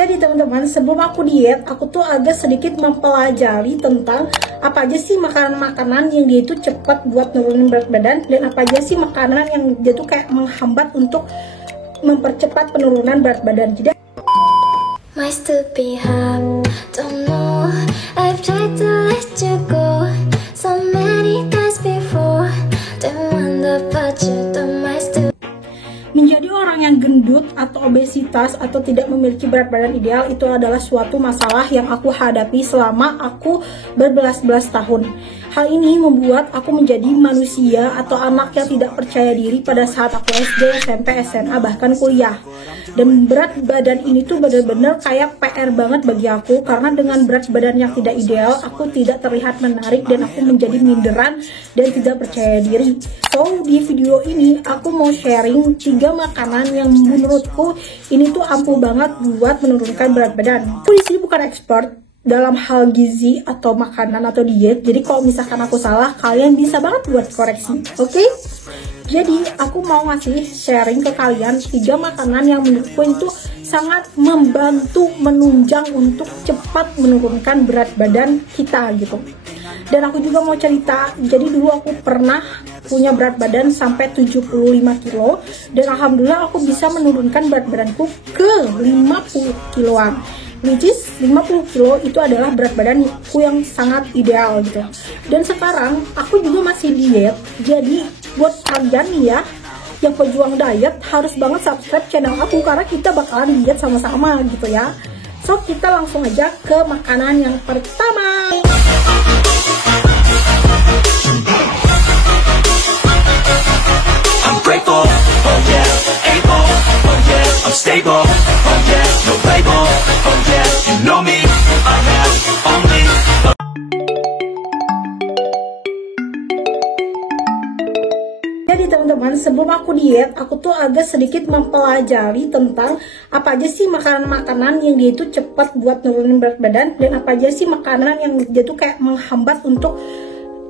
Jadi teman-teman, sebelum aku diet, aku tuh agak sedikit mempelajari tentang apa aja sih makanan-makanan yang dia itu cepat buat nurunin berat badan, dan apa aja sih makanan yang dia tuh kayak menghambat untuk mempercepat penurunan berat badan. Jadi My stupid heart, don't know. I've tried to let you go so many times before. Don't wonder but you don't my stupid. menjadi orang yang gendut atau obesitas atau tidak memiliki berat badan ideal itu adalah suatu masalah yang aku hadapi selama aku berbelas-belas tahun. Hal ini membuat aku menjadi manusia atau anak yang tidak percaya diri pada saat aku SD, SMP, SMA, bahkan kuliah. Dan berat badan ini tuh bener-bener kayak PR banget bagi aku, karena dengan berat badan yang tidak ideal, aku tidak terlihat menarik dan aku menjadi minderan dan tidak percaya diri. So, di video ini aku mau sharing 3 makanan yang menurutku ini tuh ampuh banget buat menurunkan berat badan. Aku di sini bukan expert dalam hal gizi atau makanan atau diet, jadi kalau misalkan aku salah, kalian bisa banget buat koreksi, oke? Jadi aku mau ngasih sharing ke kalian 3 makanan yang menurutku itu sangat membantu menunjang untuk cepat menurunkan berat badan kita gitu. Dan aku juga mau cerita, jadi dulu aku pernah punya berat badan sampai 75 kilo, dan alhamdulillah aku bisa menurunkan berat badanku ke 50 kiloan. Which is 50 kilo itu adalah berat badanku yang sangat ideal gitu. Dan sekarang aku juga masih diet. Jadi buat kalian nih ya yang pejuang diet, harus banget subscribe channel aku karena kita bakalan diet sama-sama gitu ya. So kita langsung aja ke makanan yang pertama. I'm grateful, oh yeah, able, oh yeah, I'm stable, oh yeah, no label, oh yeah, you know me, I have only Jadi teman-teman, sebelum aku diet, aku tuh agak sedikit mempelajari tentang apa aja sih makanan-makanan yang dia itu cepat buat nurunin berat badan, dan apa aja sih makanan yang dia tuh kayak menghambat untuk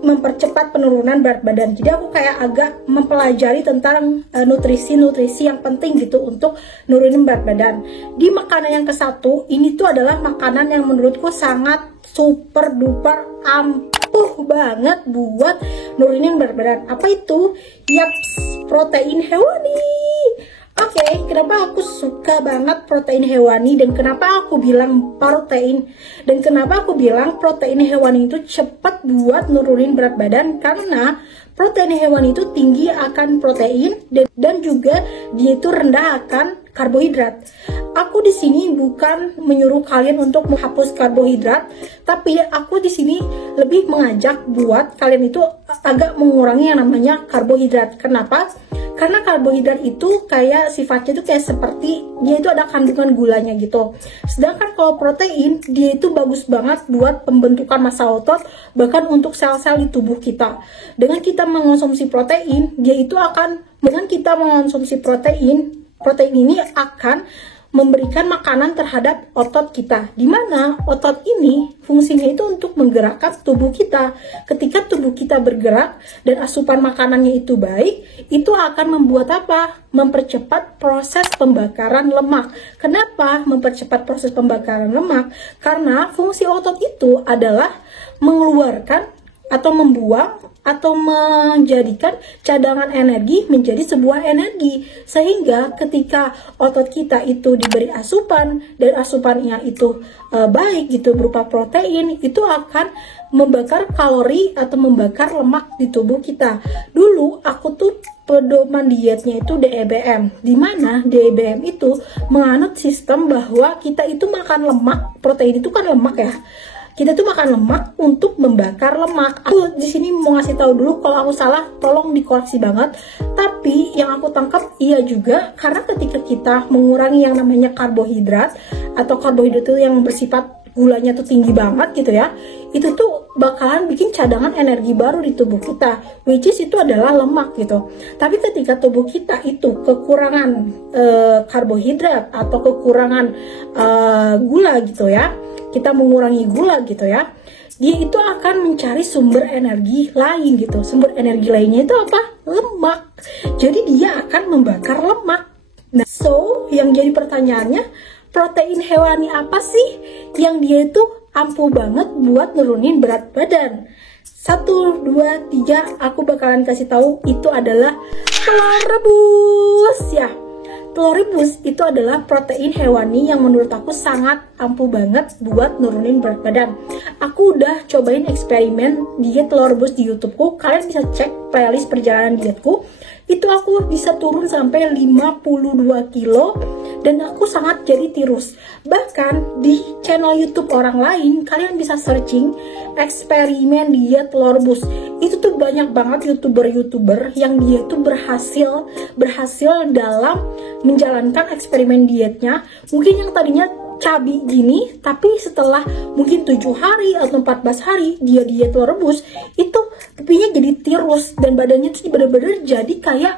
mempercepat penurunan berat badan. Jadi aku kayak agak mempelajari tentang nutrisi-nutrisi yang penting gitu untuk nurunin berat badan. Di makanan yang ke-1, ini tuh adalah makanan yang menurutku sangat super duper ampuh banget buat nurunin berat badan. Apa itu? Yaps, protein hewani. Oke, kenapa aku suka banget protein hewani, dan kenapa aku bilang protein, dan kenapa aku bilang protein hewani itu cepat buat nurunin berat badan? Karena protein hewani itu tinggi akan protein, dan juga dia itu rendah akan karbohidrat. Aku di sini bukan menyuruh kalian untuk menghapus karbohidrat, tapi aku di sini lebih mengajak buat kalian itu agak mengurangi yang namanya karbohidrat. Kenapa? Karena karbohidrat itu kayak sifatnya itu kayak seperti dia itu ada kandungan gulanya gitu. Sedangkan kalau protein, dia itu bagus banget buat pembentukan massa otot, bahkan untuk sel-sel di tubuh kita. Dengan kita mengonsumsi protein, protein ini akan memberikan makanan terhadap otot kita, dimana otot ini fungsinya itu untuk menggerakkan tubuh kita. Ketika tubuh kita bergerak dan asupan makanannya itu baik, itu akan membuat apa? Mempercepat proses pembakaran lemak. Kenapa mempercepat proses pembakaran lemak? Karena fungsi otot itu adalah mengeluarkan atau membuang atau menjadikan cadangan energi menjadi sebuah energi, sehingga ketika otot kita itu diberi asupan dan asupannya itu baik gitu berupa protein, itu akan membakar kalori atau membakar lemak di tubuh kita. Dulu aku tuh pedoman dietnya itu DEBM, dimana DEBM itu menganut sistem bahwa kita itu makan lemak, protein itu kan lemak ya. Kita tuh makan lemak untuk membakar lemak. Aku di sini mau ngasih tahu dulu, kalau aku salah tolong dikoreksi banget. Tapi yang aku tangkap iya juga, karena ketika kita mengurangi yang namanya karbohidrat, atau karbohidrat itu yang bersifat gulanya tuh tinggi banget gitu ya, itu tuh bakalan bikin cadangan energi baru di tubuh kita, which is itu adalah lemak gitu. Tapi ketika tubuh kita itu kekurangan karbohidrat atau kekurangan gula gitu ya, kita mengurangi gula gitu ya, dia itu akan mencari sumber energi lain gitu. Sumber energi lainnya itu apa? Lemak. Jadi dia akan membakar lemak. Nah, so yang jadi pertanyaannya, protein hewani apa sih yang dia itu ampuh banget buat nurunin berat badan? 1, 2, 3, aku bakalan kasih tahu itu adalah telur rebus ya. Telur rebus itu adalah protein hewani yang menurut aku sangat ampuh banget buat nurunin berat badan. Aku udah cobain eksperimen diet telur rebus di YouTubeku. Kalian bisa cek playlist perjalanan dietku. Itu aku bisa turun sampai 52 kilo dan aku sangat jadi tirus. Bahkan di channel YouTube orang lain kalian bisa searching eksperimen diet telur rebus. Itu tuh banyak banget YouTuber yang dia tuh berhasil dalam menjalankan eksperimen dietnya. Mungkin yang tadinya cabi gini, tapi setelah mungkin 7 hari atau 14 hari dia diet telur rebus, itu tepinya jadi tirus dan badannya tuh bener-bener jadi kayak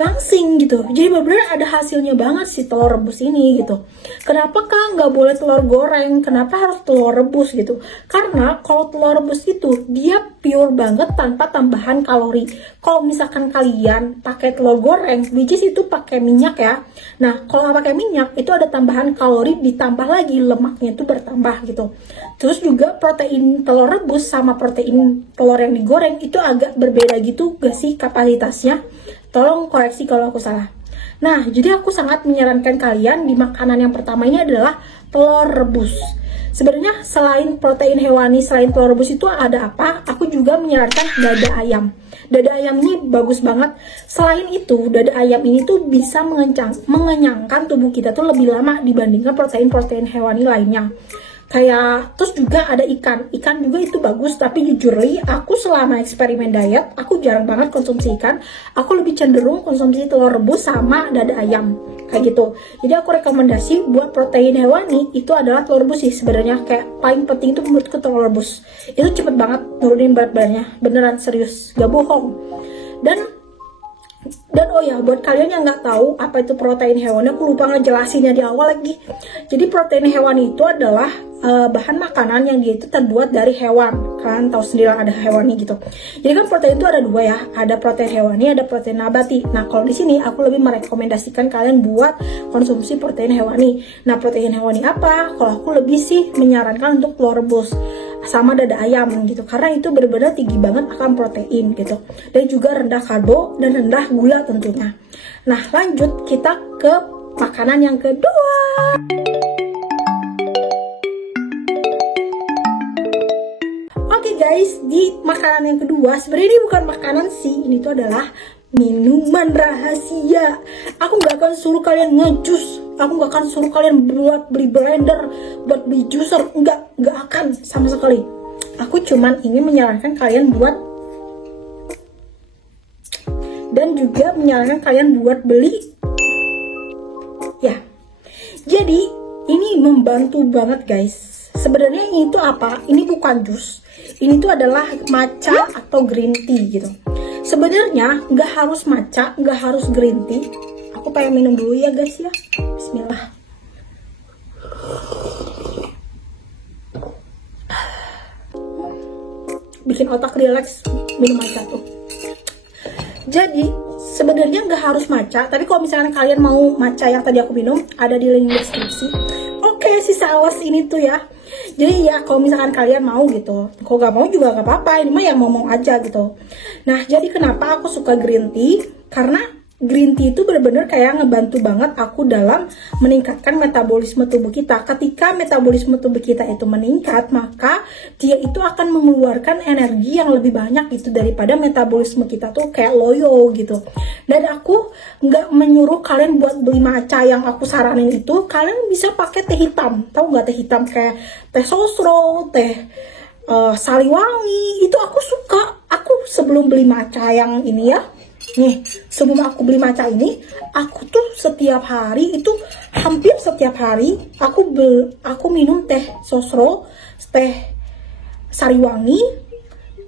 langsing gitu. Jadi bener-bener ada hasilnya banget si telur rebus ini gitu. Kenapa kak nggak boleh telur goreng? Kenapa harus telur rebus gitu? Karena kalau telur rebus itu dia pure banget tanpa tambahan kalori. Kalau misalkan kalian pakai telur goreng, which is itu pakai minyak ya. Nah kalau pakai minyak itu ada tambahan kalori, ditambah lagi lemaknya itu bertambah gitu. Terus juga protein telur rebus sama protein telur yang digoreng itu agak berbeda gitu gak sih kapasitasnya? Tolong koreksi kalau aku salah. Nah, jadi aku sangat menyarankan kalian di makanan yang pertama ini adalah telur rebus. Sebenarnya selain protein hewani, selain telur rebus itu ada apa? Aku juga menyarankan dada ayam. Dada ayam ini bagus banget. Selain itu, dada ayam ini tuh bisa mengenyangkan tubuh kita tuh lebih lama dibandingkan protein-protein hewani lainnya. Kayak terus juga ada ikan juga itu bagus, tapi jujur li aku selama eksperimen diet aku jarang banget konsumsi ikan. Aku lebih cenderung konsumsi telur rebus sama dada ayam kayak gitu. Jadi aku rekomendasi buat protein hewani itu adalah telur rebus sih sebenarnya. Kayak paling penting itu menurutku telur rebus, itu cepet banget nurunin berat badannya, beneran serius gak bohong. Dan oh ya, buat kalian yang nggak tahu apa itu protein hewani, aku lupa ngejelasinnya di awal lagi. Jadi protein hewani itu adalah bahan makanan yang dia itu terbuat dari hewan. Kalian tahu sendiri ada hewani gitu. Jadi kan protein itu ada dua ya, ada protein hewani, ada protein nabati. Nah kalau di sini aku lebih merekomendasikan kalian buat konsumsi protein hewani. Nah protein hewani apa? Kalau aku lebih sih menyarankan untuk telur rebus sama dada ayam gitu, karena itu benar-benar tinggi banget akan protein gitu, dan juga rendah karbo dan rendah gula tentunya. Nah lanjut kita ke makanan yang kedua. Oke guys, di makanan yang kedua sebenarnya ini bukan makanan sih, ini tuh adalah minuman rahasia. Aku gak akan suruh kalian ngejus, aku gak akan suruh kalian buat beli blender, buat beli juicer, gak akan sama sekali. Aku cuman ingin menyarankan kalian buat, dan juga menyarankan kalian buat beli ya. Jadi ini membantu banget guys. Sebenarnya ini tuh apa? Ini bukan jus, ini tuh adalah matcha atau green tea gitu. Sebenarnya nggak harus matcha, nggak harus green tea. Aku pengen minum dulu ya guys ya. Bismillah. Bikin otak relax minum matcha tuh. Jadi sebenarnya nggak harus matcha, tapi kalau misalkan kalian mau matcha yang tadi aku minum, ada di link deskripsi. Oke, si sales ini tuh ya. Jadi ya kalau misalkan kalian mau gitu, kalau gak mau juga gak apa-apa, ini mah yang ngomong aja gitu. Nah jadi kenapa aku suka green tea? Karena green tea itu bener-bener kayak ngebantu banget aku dalam meningkatkan metabolisme tubuh kita. Ketika metabolisme tubuh kita itu meningkat, maka dia itu akan mengeluarkan energi yang lebih banyak gitu daripada metabolisme kita tuh kayak loyo gitu. Dan aku nggak menyuruh kalian buat beli matcha yang aku saranin itu. Kalian bisa pakai teh hitam, tahu nggak teh hitam kayak teh sosro, teh sariwangi. Itu aku suka. Aku sebelum beli matcha yang ini ya, nih, sebelum aku beli matcha ini, aku tuh setiap hari itu hampir setiap hari aku minum teh sosro, teh sariwangi,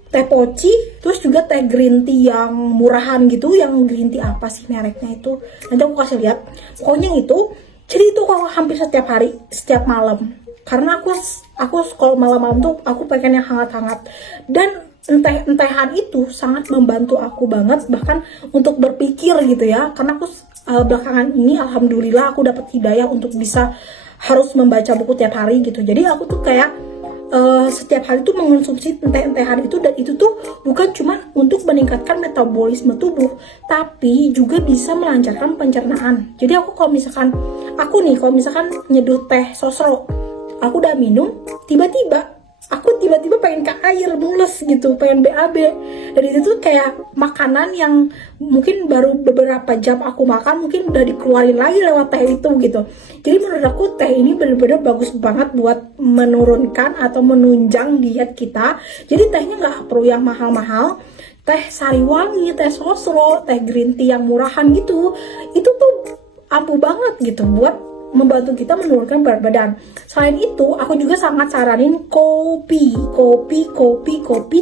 teh poci, terus juga teh green tea yang murahan gitu, yang green tea apa sih mereknya itu? Nanti aku kasih lihat. Pokoknya itu, jadi itu kalau hampir setiap hari, setiap malam. Karena aku kalau malam-malam tuh aku pengen yang hangat-hangat. Dan enteh-entehan itu sangat membantu aku banget, bahkan untuk berpikir gitu ya. Karena aku belakangan ini alhamdulillah aku dapat hidayah untuk bisa harus membaca buku tiap hari gitu. Jadi aku tuh kayak setiap hari tuh mengonsumsi teh-tehan itu, dan itu tuh bukan cuma untuk meningkatkan metabolisme tubuh, tapi juga bisa melancarkan pencernaan. Jadi aku kalau misalkan nyeduh teh sosro, aku udah minum, tiba-tiba pengen ke air mules gitu, pengen BAB. Dan itu tuh kayak makanan yang mungkin baru beberapa jam aku makan, mungkin udah dikeluarin lagi lewat teh itu gitu. Jadi menurut aku teh ini benar-benar bagus banget buat menurunkan atau menunjang diet kita. Jadi tehnya nggak perlu yang mahal-mahal. Teh sariwangi, teh sosro, teh green tea yang murahan gitu, itu tuh ampuh banget gitu buat membantu kita menurunkan berat badan. Selain itu, aku juga sangat saranin kopi,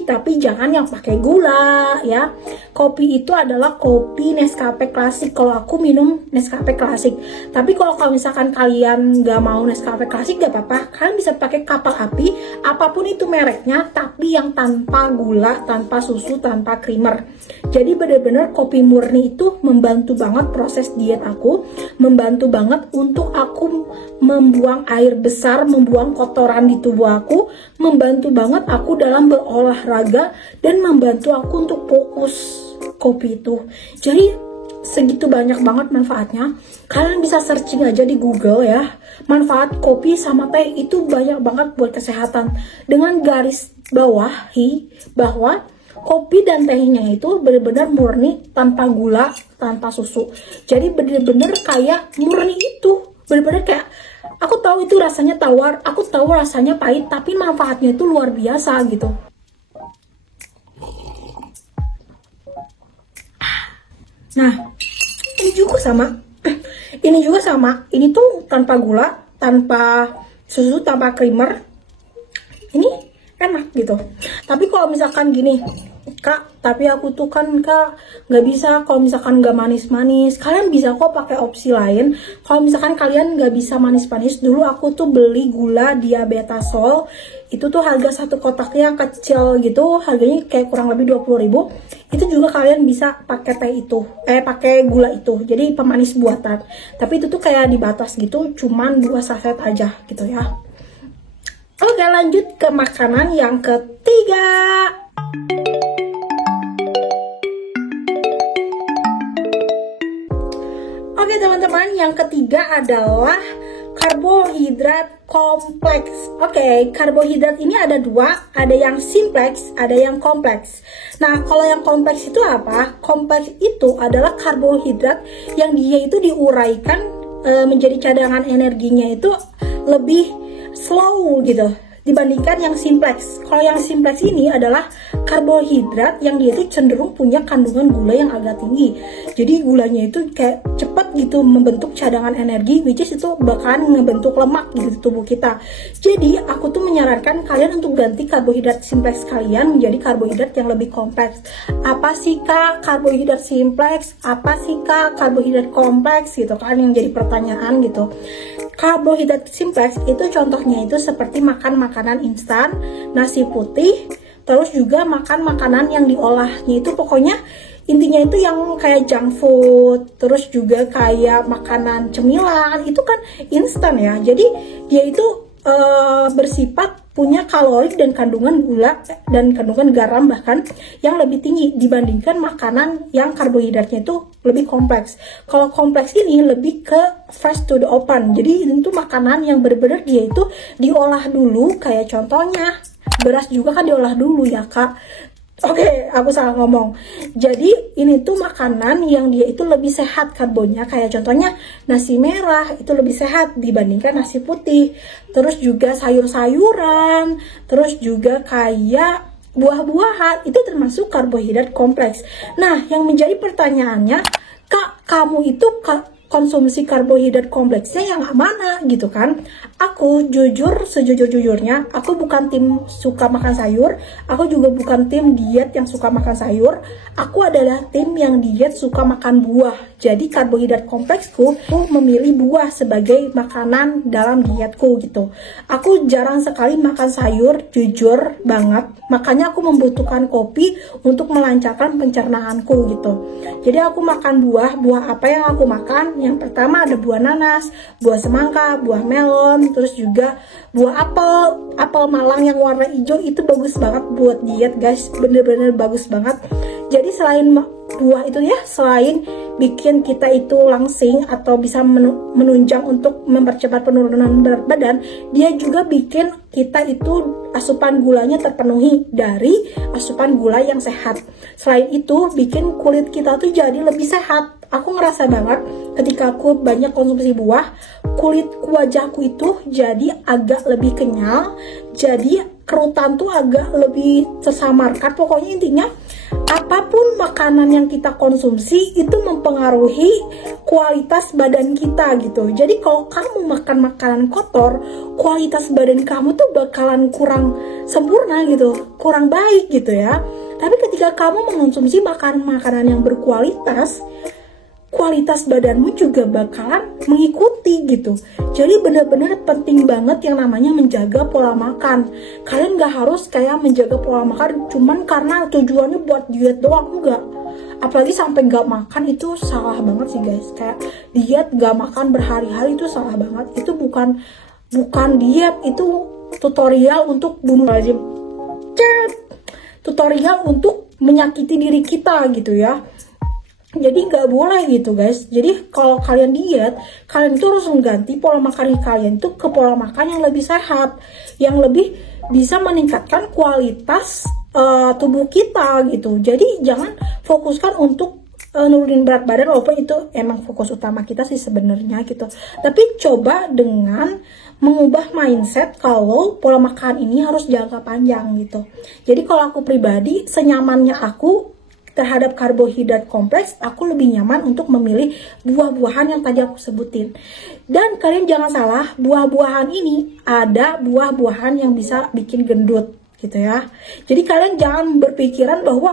tapi jangan yang pakai gula ya. Kopi itu adalah kopi Nescafe Classic. Kalau aku minum Nescafe Classic. Tapi kalau misalkan kalian nggak mau Nescafe Classic, nggak apa-apa. Kalian bisa pakai kapal api, apapun itu mereknya, tapi yang tanpa gula, tanpa susu, tanpa creamer. Jadi benar-benar kopi murni itu membantu banget proses diet aku, membantu banget untuk aku membuang air besar, membuang kotoran di tubuh aku, membantu banget aku dalam berolahraga, dan membantu aku untuk fokus kopi itu. Jadi segitu banyak banget manfaatnya. Kalian bisa searching aja di Google ya, manfaat kopi sama teh itu banyak banget buat kesehatan, dengan garis bawahi bahwa kopi dan tehnya itu benar-benar murni, tanpa gula, tanpa susu. Jadi benar-benar kayak murni itu. Benar-benar kayak, aku tahu itu rasanya tawar, aku tahu rasanya pahit, tapi manfaatnya itu luar biasa gitu. Nah, ini juga sama. Ini tuh tanpa gula, tanpa susu, tanpa creamer. Ini enak gitu. Tapi kalau misalkan gini, Kak, tapi aku tuh kan Kak nggak bisa kalau misalkan nggak manis-manis. Kalian bisa kok pakai opsi lain. Kalau misalkan kalian nggak bisa manis-manis, dulu aku tuh beli gula diabetasol. Itu tuh harga satu kotaknya kecil gitu, harganya kayak kurang lebih 20.000. Itu juga kalian bisa pakai teh itu, pakai gula itu. Jadi pemanis buatan. Tapi itu tuh kayak dibatas gitu, cuman 2 saset aja gitu ya. Oke, lanjut ke makanan yang ketiga. Oke teman-teman, yang ketiga adalah karbohidrat kompleks. Oke, karbohidrat ini ada 2, ada yang simplex, ada yang kompleks. Nah, kalau yang kompleks itu apa? Kompleks itu adalah karbohidrat yang dia itu diuraikan menjadi cadangan energinya itu lebih slow gitu dibandingkan yang simplex. Kalau yang simplex ini adalah karbohidrat yang dia itu cenderung punya kandungan gula yang agak tinggi. Jadi gulanya itu kayak cepat gitu membentuk cadangan energi, which is itu bakalan ngebentuk lemak gitu di tubuh kita. Jadi aku tuh menyarankan kalian untuk ganti karbohidrat simplex kalian menjadi karbohidrat yang lebih kompleks. Apa sih Kak karbohidrat simplex? Apa sih Kak karbohidrat kompleks gitu kan, yang jadi pertanyaan gitu. Karbohidrat simplex itu contohnya itu seperti makan makanan instan, nasi putih, terus juga makan makanan yang diolahnya itu pokoknya intinya itu yang kayak junk food, terus juga kayak makanan cemilan, itu kan instan ya. Jadi dia itu bersifat punya kalori dan kandungan gula dan kandungan garam bahkan yang lebih tinggi dibandingkan makanan yang karbohidratnya itu lebih kompleks. Kalau kompleks ini lebih ke fresh to the open. Jadi itu makanan yang benar-benar dia itu diolah dulu, kayak contohnya beras juga kan diolah dulu ya Kak. Oke, aku salah ngomong. Jadi ini tuh makanan yang dia itu lebih sehat karbonnya. Kayak contohnya nasi merah itu lebih sehat dibandingkan nasi putih. Terus juga sayur-sayuran. Terus juga kayak buah-buahan. Itu termasuk karbohidrat kompleks. Nah, yang menjadi pertanyaannya, Kak, kamu itu konsumsi karbohidrat kompleksnya yang mana gitu kan? Aku jujur, sejujur-jujurnya, aku bukan tim suka makan sayur, aku juga bukan tim diet yang suka makan sayur, aku adalah tim yang diet suka makan buah Jadi karbohidrat kompleksku, aku memilih buah sebagai makanan dalam dietku gitu. Aku jarang sekali makan sayur, jujur banget. Makanya aku membutuhkan kopi untuk melancarkan pencernaanku gitu. Jadi aku makan buah apa yang aku makan? Yang pertama ada buah nanas, buah semangka, buah melon, terus juga buah apel malang yang warna hijau. Itu bagus banget buat diet guys, bener-bener bagus banget. Jadi selain buah itu ya, selain bikin kita itu langsing atau bisa menunjang untuk mempercepat penurunan berat badan, dia juga bikin kita itu asupan gulanya terpenuhi dari asupan gula yang sehat. Selain itu bikin kulit kita tuh jadi lebih sehat. Aku ngerasa banget ketika aku banyak konsumsi buah, kulit wajahku itu jadi agak lebih kenyal, jadi kerutan tuh agak lebih tersamarkan. Pokoknya intinya apapun makanan yang kita konsumsi itu mempengaruhi kualitas badan kita gitu. Jadi kalau kamu makan makanan kotor, kualitas badan kamu tuh bakalan kurang sempurna gitu, kurang baik gitu ya. Tapi ketika kamu mengonsumsi makanan yang berkualitas, kualitas badanmu juga bakalan mengikuti gitu. Jadi benar-benar penting banget yang namanya menjaga pola makan. Kalian gak harus kayak menjaga pola makan cuman karena tujuannya buat diet doang, enggak. Apalagi sampai gak makan itu salah banget sih guys. Kayak diet gak makan berhari-hari itu salah banget. Itu bukan diet, itu tutorial untuk bunuh lazim. Tutorial untuk menyakiti diri kita gitu ya. Jadi nggak boleh gitu guys. Jadi kalau kalian diet, kalian itu harus mengganti pola makan kalian itu ke pola makan yang lebih sehat, yang lebih bisa meningkatkan kualitas tubuh kita gitu. Jadi jangan fokuskan untuk nurunin berat badan, walaupun itu emang fokus utama kita sih sebenarnya gitu. Tapi coba dengan mengubah mindset kalau pola makan ini harus jangka panjang gitu. Jadi kalau aku pribadi, senyamannya aku terhadap karbohidrat kompleks, aku lebih nyaman untuk memilih buah-buahan yang tadi aku sebutin. Dan kalian jangan salah, buah-buahan ini ada buah-buahan yang bisa bikin gendut gitu ya. Jadi kalian jangan berpikiran bahwa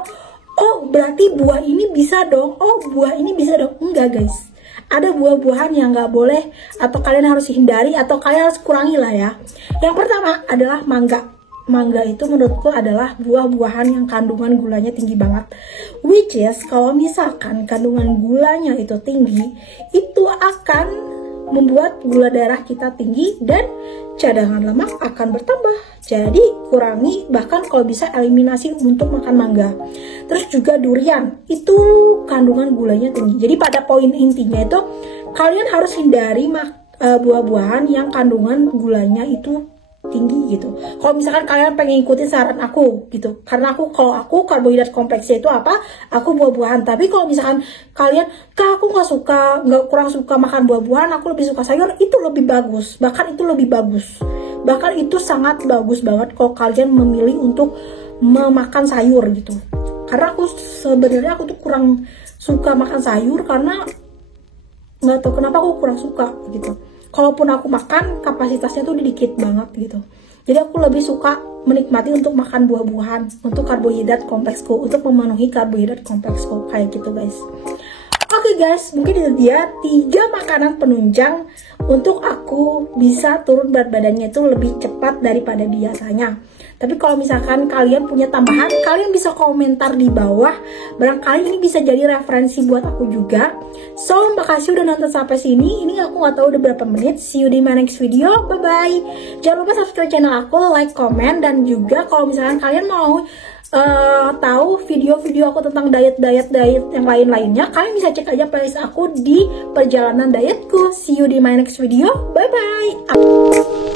oh berarti buah ini bisa dong, oh buah ini bisa dong. Enggak guys, ada buah-buahan yang nggak boleh atau kalian harus hindari atau kalian harus kurangi lah ya. Yang pertama adalah mangga. Mangga itu menurutku adalah buah-buahan yang kandungan gulanya tinggi banget. Which is kalau misalkan kandungan gulanya itu tinggi, itu akan membuat gula darah kita tinggi dan cadangan lemak akan bertambah. Jadi kurangi, bahkan kalau bisa eliminasi untuk makan mangga. Terus juga durian, itu kandungan gulanya tinggi. Jadi pada poin intinya itu kalian harus hindari buah-buahan yang kandungan gulanya itu tinggi gitu. Kalau misalkan kalian pengen ikutin saran aku gitu, karena kalau aku karbohidrat kompleksnya itu apa? Aku buah-buahan. Tapi kalau misalkan kalian, aku kurang suka makan buah-buahan, aku lebih suka sayur, itu lebih bagus. Bahkan itu lebih bagus. Bahkan itu sangat bagus banget kalau kalian memilih untuk memakan sayur gitu. Karena aku sebenarnya tuh kurang suka makan sayur karena nggak tahu kenapa aku kurang suka gitu. Kalaupun aku makan, kapasitasnya tuh dikit banget gitu. Jadi aku lebih suka menikmati untuk makan buah-buahan, untuk karbohidrat kompleksku, untuk memenuhi karbohidrat kompleksku, kayak gitu guys. Oke guys, mungkin itu dia 3 makanan penunjang untuk aku bisa turun berat badannya itu lebih cepat daripada biasanya. Tapi kalau misalkan kalian punya tambahan, kalian bisa komentar di bawah. Barangkali ini bisa jadi referensi buat aku juga. So, makasih udah nonton sampai sini. Ini aku nggak tahu udah berapa menit. See you di my next video. Bye-bye. Jangan lupa subscribe channel aku, like, komen, dan juga kalau misalkan kalian mau tahu video-video aku tentang diet yang lain-lainnya, kalian bisa cek aja playlist aku di perjalanan dietku. See you di my next video. Bye-bye.